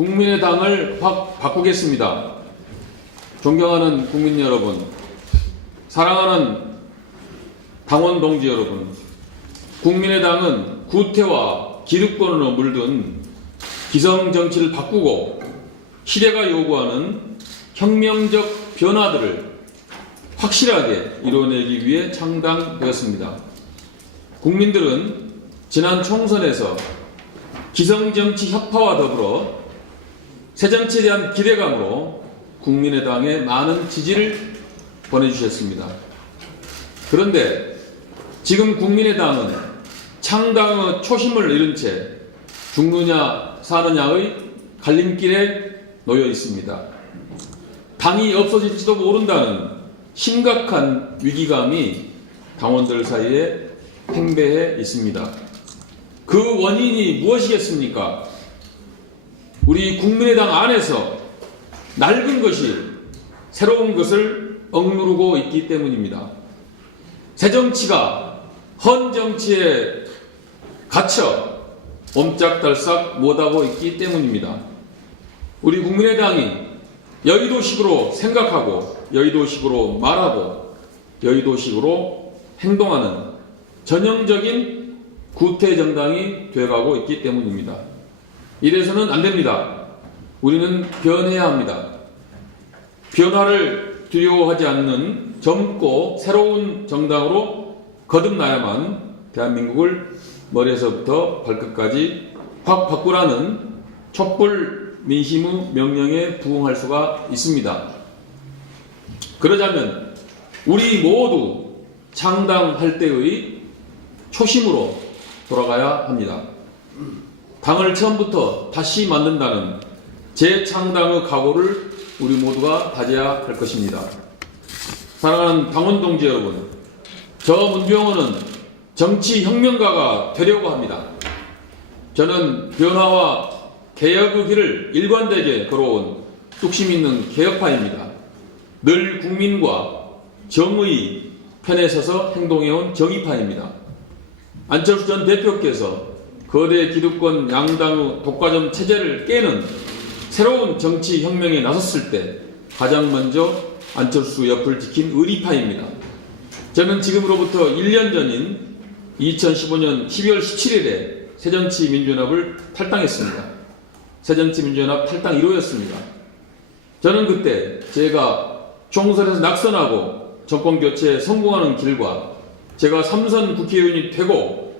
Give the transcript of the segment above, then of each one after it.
국민의당을 확 바꾸겠습니다. 존경하는 국민 여러분, 사랑하는 당원 동지 여러분, 국민의당은 구태와 기득권으로 물든 기성정치를 바꾸고 시대가 요구하는 혁명적 변화들을 확실하게 이뤄내기 위해 창당되었습니다. 국민들은 지난 총선에서 기성정치 혁파와 더불어 새정치에 대한 기대감으로 국민의당에 많은 지지를 보내주셨습니다. 그런데 지금 국민의당은 창당의 초심을 잃은 채 죽느냐 사느냐의 갈림길에 놓여 있습니다. 당이 없어질지도 모른다는 심각한 위기감이 당원들 사이에 팽배해 있습니다. 그 원인이 무엇이겠습니까? 우리 국민의당 안에서 낡은 것이 새로운 것을 억누르고 있기 때문입니다. 새정치가 헌정치에 갇혀 옴짝달싹 못하고 있기 때문입니다. 우리 국민의당이 여의도식으로 생각하고 여의도식으로 말하고 여의도식으로 행동하는 전형적인 구태정당이 되어가고 있기 때문입니다. 이래서는 안 됩니다. 우리는 변해야 합니다. 변화를 두려워하지 않는 젊고 새로운 정당으로 거듭나야만 대한민국을 머리에서부터 발끝까지 확 바꾸라는 촛불 민심의 명령에 부응할 수가 있습니다. 그러자면 우리 모두 창당할 때의 초심으로 돌아가야 합니다. 당을 처음부터 다시 만든다는 재창당의 각오를 우리 모두가 다져야 할 것입니다. 사랑하는 당원 동지 여러분, 저 문병호는 정치혁명가가 되려고 합니다. 저는 변화와 개혁의 길을 일관되게 걸어온 뚝심 있는 개혁파입니다. 늘 국민과 정의 편에 서서 행동해온 정의파입니다. 안철수 전 대표께서 거대 기득권 양당의 독과점 체제를 깨는 새로운 정치혁명에 나섰을 때 가장 먼저 안철수 옆을 지킨 의리파입니다. 저는 지금으로부터 1년 전인 2015년 12월 17일에 새정치민주연합을 탈당했습니다. 새정치민주연합 탈당 1호였습니다. 저는 그때 제가 총선에서 낙선하고 정권교체에 성공하는 길과 제가 3선 국회의원이 되고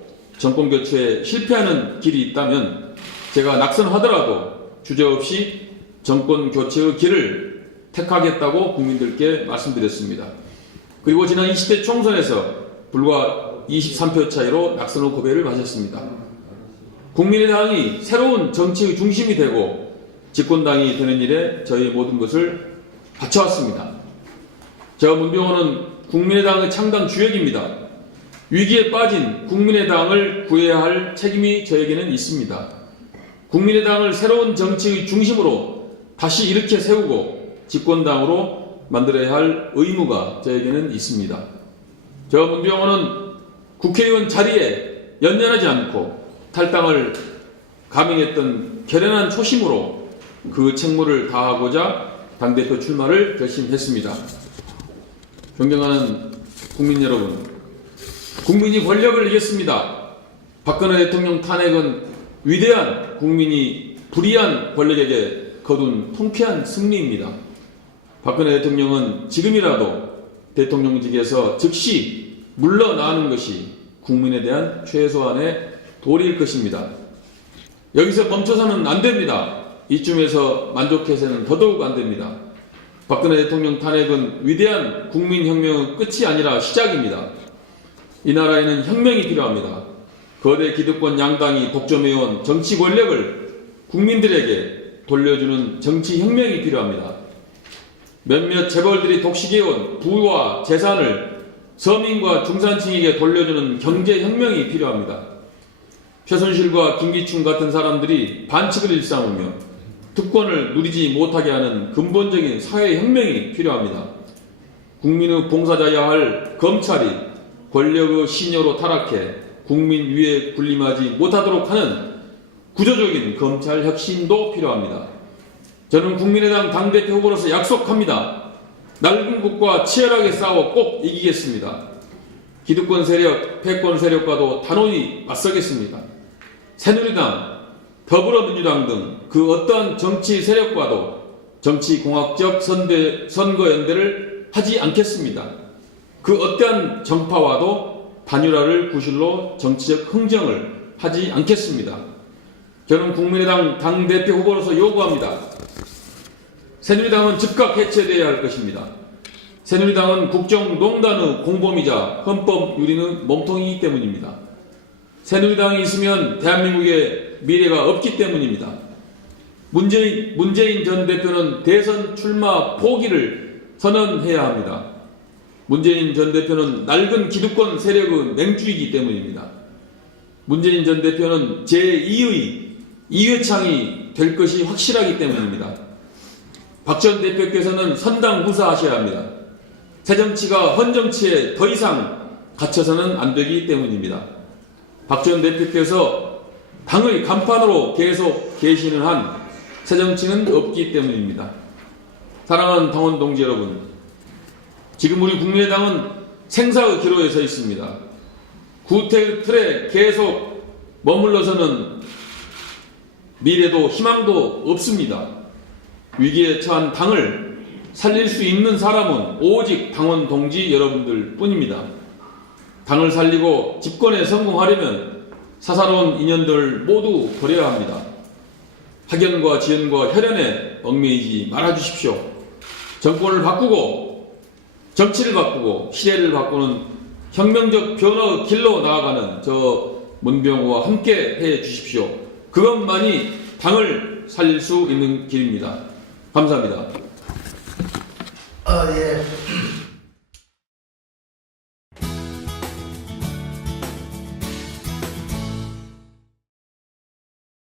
정권교체에 실패하는 길이 있다면 제가 낙선하더라도 주저없이 정권교체의 길을 택하겠다고 국민들께 말씀드렸습니다. 그리고 지난 20대 총선에서 불과 23표 차이로 낙선 후 고배를 마셨습니다. 국민의당이 새로운 정치의 중심이 되고 집권당이 되는 일에 저희 모든 것을 바쳐왔습니다. 저 문병호는 국민의당의 창당 주역입니다. 위기에 빠진 국민의당을 구해야 할 책임이 저에게는 있습니다. 국민의당을 새로운 정치의 중심으로 다시 일으켜 세우고 집권당으로 만들어야 할 의무가 저에게는 있습니다. 저 문병호는 국회의원 자리에 연연하지 않고 탈당을 감행했던 결연한 초심으로 그 책무를 다하고자 당대표 출마를 결심했습니다. 존경하는 국민 여러분, 국민이 권력을 이겼습니다. 박근혜 대통령 탄핵은 위대한 국민이 불의한 권력에게 거둔 통쾌한 승리입니다. 박근혜 대통령은 지금이라도 대통령직에서 즉시 물러나는 것이 국민에 대한 최소한의 도리일 것입니다. 여기서 멈춰서는 안 됩니다. 이쯤에서 만족해서는 더더욱 안 됩니다. 박근혜 대통령 탄핵은 위대한 국민혁명의 끝이 아니라 시작입니다. 이 나라에는 혁명이 필요합니다. 거대 기득권 양당이 독점해온 정치 권력을 국민들에게 돌려주는 정치혁명이 필요합니다. 몇몇 재벌들이 독식해온 부와 재산을 서민과 중산층에게 돌려주는 경제혁명이 필요합니다. 최순실과 김기춘 같은 사람들이 반칙을 일삼으며 특권을 누리지 못하게 하는 근본적인 사회혁명이 필요합니다. 국민의 봉사자야 할 검찰이 권력의 신여로 타락해 국민 위에 군림하지 못하도록 하는 구조적인 검찰 혁신도 필요합니다. 저는 국민의당 당대표 후보로서 약속합니다. 낡은 국과 치열하게 싸워 꼭 이기겠습니다. 기득권 세력, 패권 세력과도 단호히 맞서겠습니다. 새누리당, 더불어민주당 등 그 어떠한 정치 세력과도 정치공학적 선거연대를 하지 않겠습니다. 그 어떠한 정파와도 단일화를 구실로 정치적 흥정을 하지 않겠습니다. 저는 국민의당 당대표 후보로서 요구합니다. 새누리당은 즉각 해체되어야 할 것입니다. 새누리당은 국정농단의 공범이자 헌법 유린의 몸통이기 때문입니다. 새누리당이 있으면 대한민국의 미래가 없기 때문입니다. 문재인 전 대표는 대선 출마 포기를 선언해야 합니다. 문재인 전 대표는 낡은 기득권 세력의 맹주이기 때문입니다. 문재인 전 대표는 제2의 이회창이 될 것이 확실하기 때문입니다. 박 전 대표께서는 선당구사하셔야 합니다. 새정치가 헌정치에 더 이상 갇혀서는 안 되기 때문입니다. 박 전 대표께서 당의 간판으로 계속 계시는 한 새정치는 없기 때문입니다. 사랑하는 당원 동지 여러분, 지금 우리 국민의당은 생사의 기로에 서 있습니다. 구태 틀에 계속 머물러서는 미래도 희망도 없습니다. 위기에 처한 당을 살릴 수 있는 사람은 오직 당원 동지 여러분들 뿐입니다. 당을 살리고 집권에 성공하려면 사사로운 인연들 모두 버려야 합니다. 학연과 지연과 혈연에 얽매이지 말아주십시오. 정권을 바꾸고 정치를 바꾸고 시대를 바꾸는 혁명적 변화의 길로 나아가는 저 문병호와 함께 해 주십시오. 그것만이 당을 살릴 수 있는 길입니다. 감사합니다. 예.